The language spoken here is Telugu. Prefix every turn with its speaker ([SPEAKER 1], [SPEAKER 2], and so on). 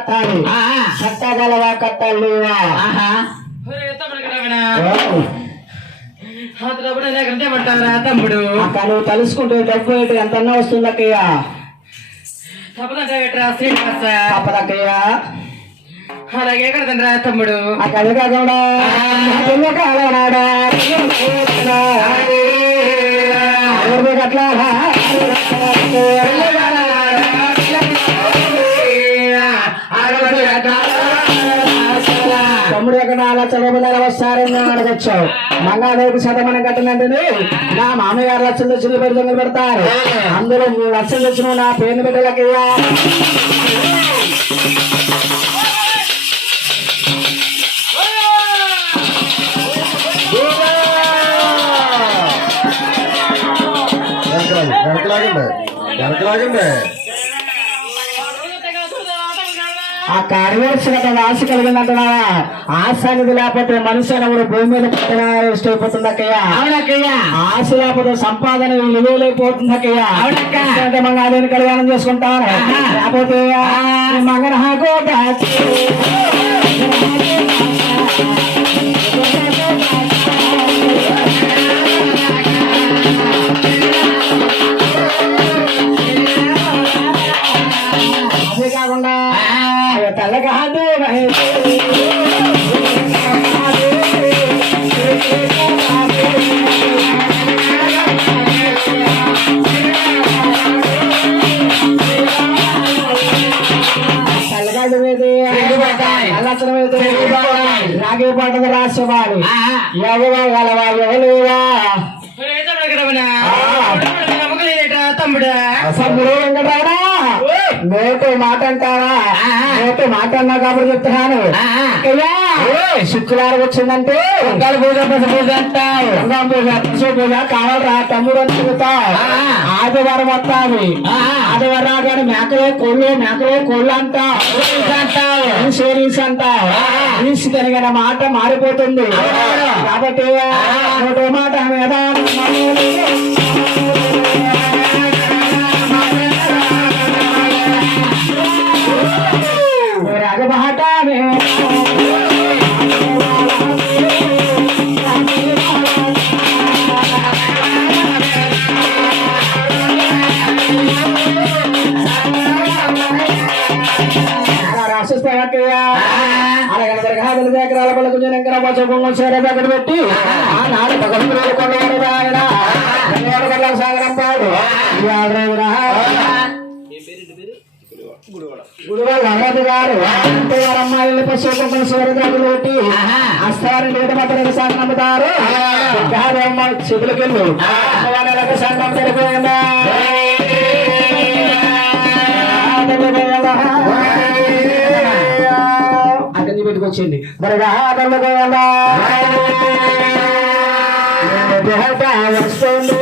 [SPEAKER 1] కట్టాలి.
[SPEAKER 2] ఆహా. ఏమంటారా తమ్ముడు?
[SPEAKER 1] నువ్వు తలుసుకుంటే డబ్బు ఏంటి ఎంత వస్తుంది అక్కయ్య తప్పదక్కయ్య.
[SPEAKER 2] అలాగే కడతండ్రా తమ్ముడు.
[SPEAKER 1] ఆ కథ కాకుండా ఇప్పుడు తమ్ముడు ఎక్కడ అలా చదవబడాలి వస్తారని నేను అడగచ్చు. మంగాదేవికి శతమానం కట్టినంటే నా మామయ్యారు లక్షలు తెచ్చిన పెట్టి పెడతారు. అందులో మూడు లక్షలు తెచ్చిన నా పేరు బిడ్డలకి
[SPEAKER 3] వెనకలాగండి వెనకలాగండి.
[SPEAKER 1] ఆ కదా ఆశ కలిగిందంటున్నావా ఆశ అనేది లేకపోతే మనిషి అనేవాడు భూమి మీద పట్టిన
[SPEAKER 2] అవునక్కయ్యా
[SPEAKER 1] ఆశ లేకపోతే సంపాదన
[SPEAKER 2] అవునక్క.
[SPEAKER 1] అంటే మంగ అదేని కళ్యాణం చేసుకుంటాను లేకపోతే మంగన హాకోట రాగే పడ్డది రాసేవాడు ఎవవా గలవా ఎవలేవా
[SPEAKER 2] తమ్ముడు
[SPEAKER 1] మాట అంటావా నోటు మాట అన్నా కాబట్టి చెప్తున్నాను. అయ్యా శుక్రవారం వచ్చిందంటే.
[SPEAKER 2] పొంగల్ పూజ పూజ అంటావు.
[SPEAKER 1] పూజ పూజ కావాలరా తమ్ముడు అని చెబుతావు. ఆదివారం వస్తావి. ఆదివారం రాగానే మేకలే కోళ్ళు మేకలే కోళ్ళు అంటావు. సేరీస్ అంటావు. మాట మారిపోతుంది. కాబట్టి మాట అలాగే దర్గాదుల పచ్చబొమ్మ చీర దగ్గర పెట్టి ఆ. నాడు భగవంతుడు కొండవాడు ఆయన కొండవాడు సాగరం పాడు గుడివాళ్ళ అమ్మది గారు. అమ్మాయిల్ని పెట్టి అస్తారని చెవులకెళ్ళు. అమ్మవారి సరిపోయిందా? పెట్టుకొచ్చింది మరిగా వస్తుంది.